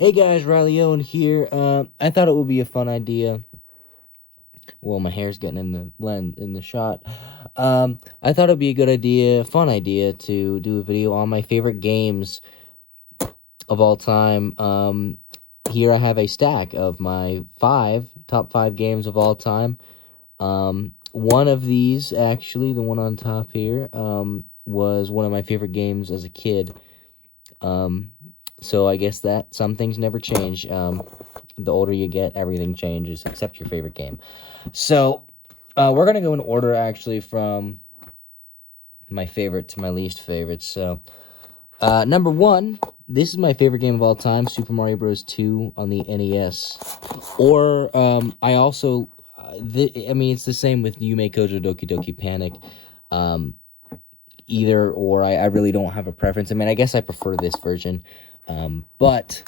Hey guys, Riley Owen here. I thought it would be a fun idea. Well, my hair's getting in the lens in the shot. I thought it'd be a good idea, fun idea, to do a video on my favorite games of all time. Here I have a stack of my top five games of all time. One of these, actually, the one on top here, was one of my favorite games as a kid. So I guess that some things never change. The older you get, everything changes except your favorite game. So we're gonna go in order, actually, from my favorite to my least favorite. So number one, this is my favorite game of all time, Super Mario Bros. 2 on the NES. Or I also, I mean, it's the same with Yume Kojo Doki Doki Panic. Either or, I really don't have a preference. I mean, I guess I prefer this version. But,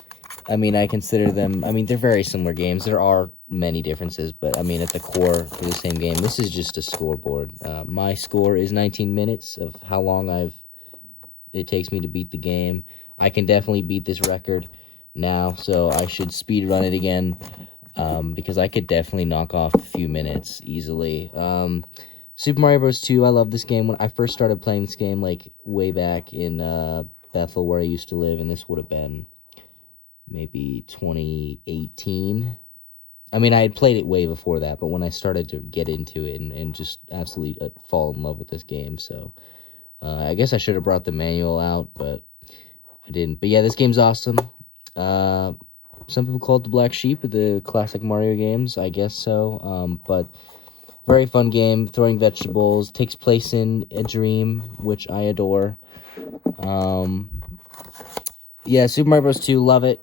I mean, I consider them, I mean, they're very similar games. There are many differences, but, I mean, at the core, they're the same game. This is just a scoreboard. My score is 19 minutes of how long it takes me to beat the game. I can definitely beat this record now, so I should speed run it again, because I could definitely knock off a few minutes easily. Super Mario Bros. 2, I love this game. When I first started playing this game, like, way back in, Bethel, where I used to live, and this would have been maybe 2018. I mean, I had played it way before that, but when I started to get into it and just absolutely fall in love with this game, so I guess I should have brought the manual out, but I didn't. But yeah, this game's awesome. Some people call it the black sheep of the classic Mario games, I guess so, but very fun game. Throwing vegetables, takes place in a dream, which I adore. Yeah, Super Mario Bros. 2, love it.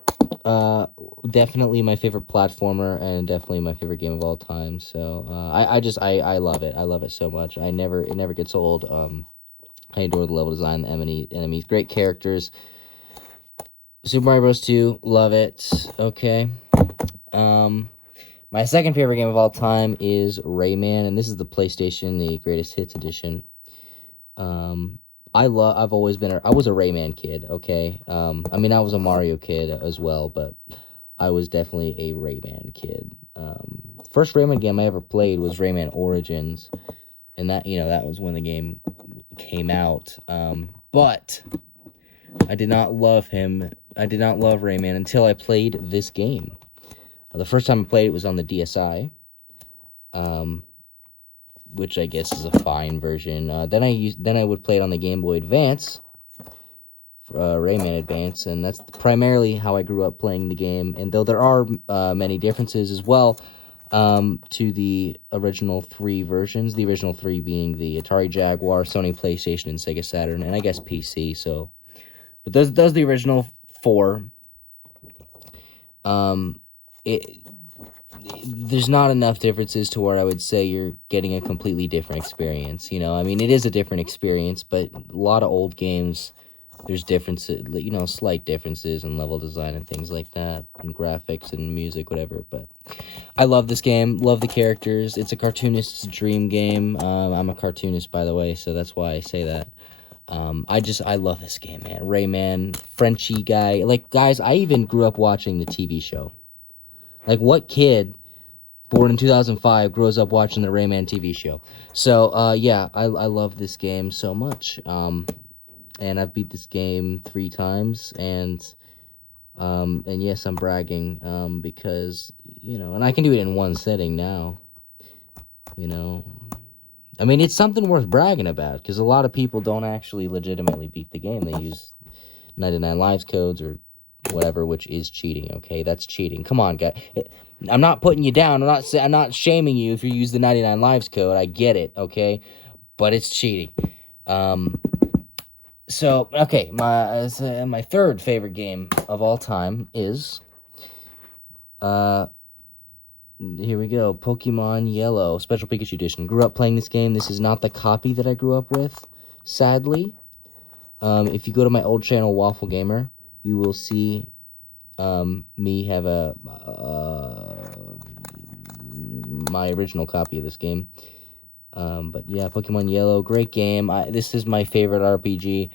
Definitely my favorite platformer, and definitely my favorite game of all time. So, I love it. I love it so much. It never gets old. I adore the level design, the enemies, great characters. Super Mario Bros. 2, love it. Okay. My second favorite game of all time is Rayman, and this is the PlayStation, the Greatest Hits edition. I was a Rayman kid, okay? I mean, I was a Mario kid as well, but I was definitely a Rayman kid. First Rayman game I ever played was Rayman Origins, and that was when the game came out. But I did not love Rayman until I played this game. The first time I played it was on the DSi, which I guess is a fine version. Then I would play it on the Game Boy Advance, Rayman Advance, and that's primarily how I grew up playing the game. And though there are many differences as well to the original three versions, the original three being the Atari Jaguar, Sony PlayStation, and Sega Saturn, and I guess PC. So, but those the original four. There's not enough differences to where I would say you're getting a completely different experience. I mean, it is a different experience, but a lot of old games, there's differences, slight differences in level design and things like that, and graphics and music, whatever. But I love this game, love the characters. It's a cartoonist's dream game. I'm a cartoonist, by the way, so that's why I say that. I love this game, man. Rayman, Frenchie guy. Like, guys, I even grew up watching the TV show. Like, what kid born in 2005 grows up watching the Rayman TV show? So, yeah, I love this game so much. And I've beat this game 3 times, and yes, I'm bragging, because, and I can do it in one setting now, I mean, it's something worth bragging about, because a lot of people don't actually legitimately beat the game. They use 99 Lives codes or whatever, which is cheating, okay? That's cheating. Come on, guys. I'm not putting you down. I'm not shaming you if you use the 99 Lives code. I get it, okay? But it's cheating. So, okay, my third favorite game of all time is, here we go, Pokemon Yellow, Special Pikachu Edition. Grew up playing this game. This is not the copy that I grew up with, sadly. If you go to my old channel, Waffle Gamer, you will see me have my original copy of this game. But yeah, Pokemon Yellow, great game. This is my favorite RPG.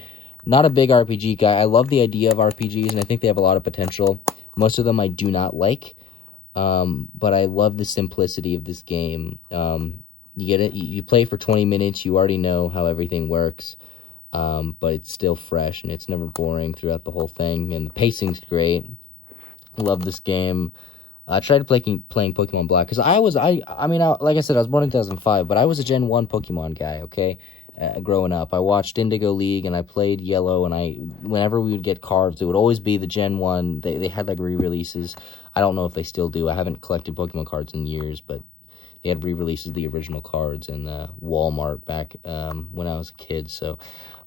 Not a big RPG guy. I love the idea of RPGs, and I think they have a lot of potential. Most of them I do not like, but I love the simplicity of this game. You get it, you play for 20 minutes, you already know how everything works, but it's still fresh and it's never boring throughout the whole thing, and the pacing's great. Love this game. I tried playing Pokemon Black because like I said, I was born in 2005, but I was a Gen 1 Pokemon guy, okay? Growing up, I watched Indigo League and I played Yellow, and whenever we would get cards, it would always be the Gen 1. They had like re-releases. I don't know if they still do. I haven't collected Pokemon cards in years, but they had re-releases of the original cards in Walmart back when I was a kid. So,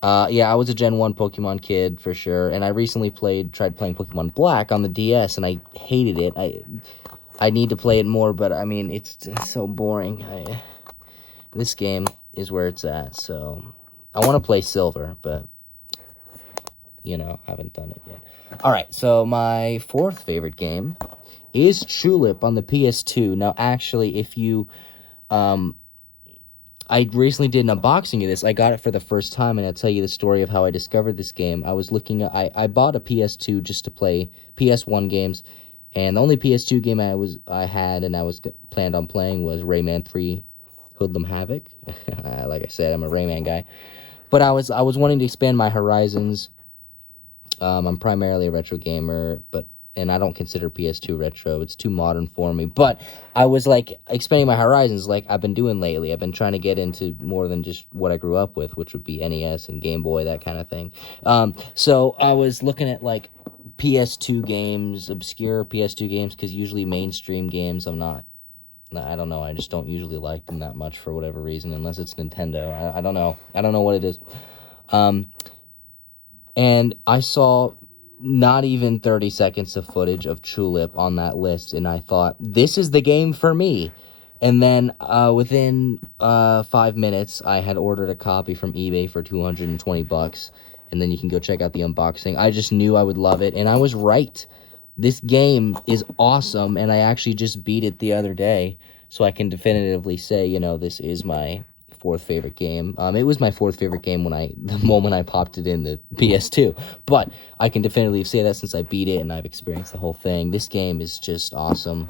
yeah, I was a Gen 1 Pokemon kid for sure. And I recently tried playing Pokemon Black on the DS, and I hated it. I need to play it more, but I mean, it's so boring. This game is where it's at. So, I want to play Silver, but, haven't done it yet. All right, so my fourth favorite game is Tulip on the PS2. Now, actually, I recently did an unboxing of this. I got it for the first time, and I'll tell you the story of how I discovered this game. I bought a PS2 just to play PS1 games, and the only PS2 game I had and I was planned on playing was Rayman 3 Hoodlum Havoc. Like I said, I'm a Rayman guy. But I was wanting to expand my horizons. I'm primarily a retro gamer, and I don't consider PS2 retro. It's too modern for me. But I was, like, expanding my horizons like I've been doing lately. I've been trying to get into more than just what I grew up with, which would be NES and Game Boy, that kind of thing. So I was looking at, like, PS2 games, obscure PS2 games, because usually mainstream games I don't know. I just don't usually like them that much for whatever reason, unless it's Nintendo. I don't know. I don't know what it is. And I saw not even 30 seconds of footage of Tulip on that list, and I thought, this is the game for me. And then within 5 minutes, I had ordered a copy from eBay for $220, and then you can go check out the unboxing. I just knew I would love it, and I was right. This game is awesome, and I actually just beat it the other day, so I can definitively say, this is my fourth favorite game. It was my fourth favorite game the moment I popped it in the PS2, but I can definitively say that since I beat it and I've experienced the whole thing. This game is just awesome.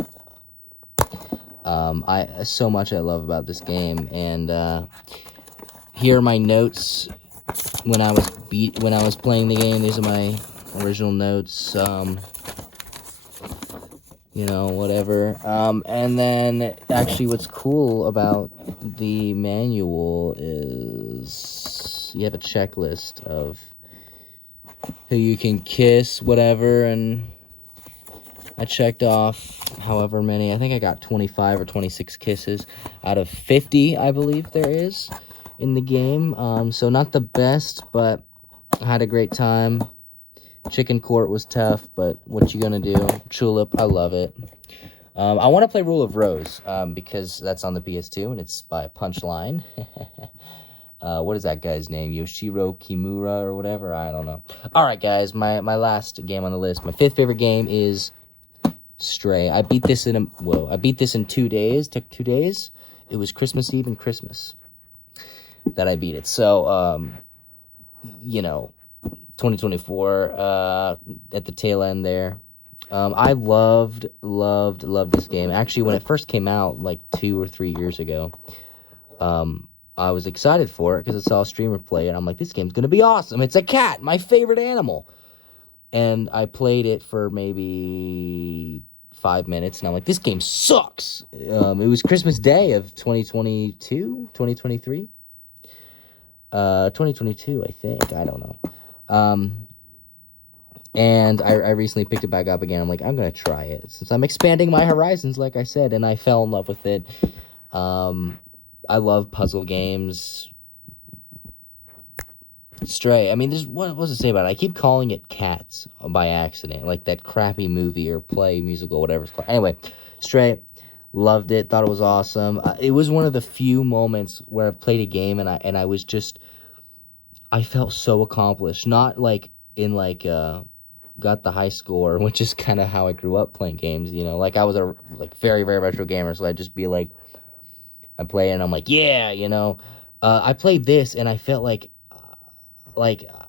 So much I love about this game, and here are my notes when I was playing the game. These are my original notes. Whatever. And then, actually, what's cool about the manual is you have a checklist of who you can kiss, whatever, and I checked off however many. I think I got 25 or 26 kisses out of 50, I believe there is in the game. So not the best, but I had a great time. Chicken Court was tough, but what you gonna do? Tulip, I love it. I want to play Rule of Rose, because that's on the PS2, and it's by Punchline. What is that guy's name? Yoshiro Kimura or whatever? I don't know. Alright, guys, my last game on the list. My fifth favorite game is Stray. I beat this in 2 days. Took 2 days. It was Christmas Eve and Christmas that I beat it. So, 2024, at the tail end there. I loved this game. Actually, when it first came out, like 2 or 3 years ago, I was excited for it because I saw a streamer play it. I'm like, this game's going to be awesome. It's a cat, my favorite animal. And I played it for maybe 5 minutes, and I'm like, this game sucks. It was Christmas Day of 2022, 2023? 2022, I think. I don't know. And I recently picked it back up again. I'm like, I'm going to try it, since I'm expanding my horizons, like I said, and I fell in love with it. I love puzzle games. Stray. I mean, what does it say about it? I keep calling it Cats by accident, like that crappy movie or play, musical, whatever it's called. Anyway, Stray, loved it, thought it was awesome. It was one of the few moments where I've played a game and I was just, I felt so accomplished. Not like in like got the high score, which is kind of how I grew up playing games. Like I was a very very retro gamer, so I'd just be like, I play it and I'm like, yeah. I played this and I felt like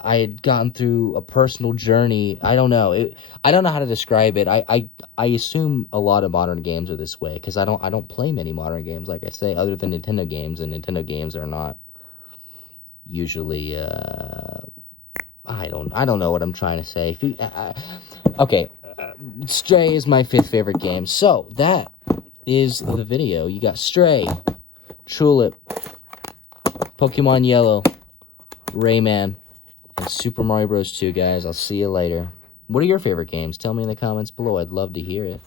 I had gotten through a personal journey. I don't know. I don't know how to describe it. I assume a lot of modern games are this way because I don't play many modern games, like I say, other than Nintendo games, and Nintendo games are not usually. I don't know what I'm trying to say. If you, okay, Stray is my 5th favorite game. So that is the video. You got Stray, Tulip, Pokemon Yellow, Rayman, and Super Mario Bros. 2, guys. I'll see you later. What are your favorite games? Tell me in the comments below. I'd love to hear it.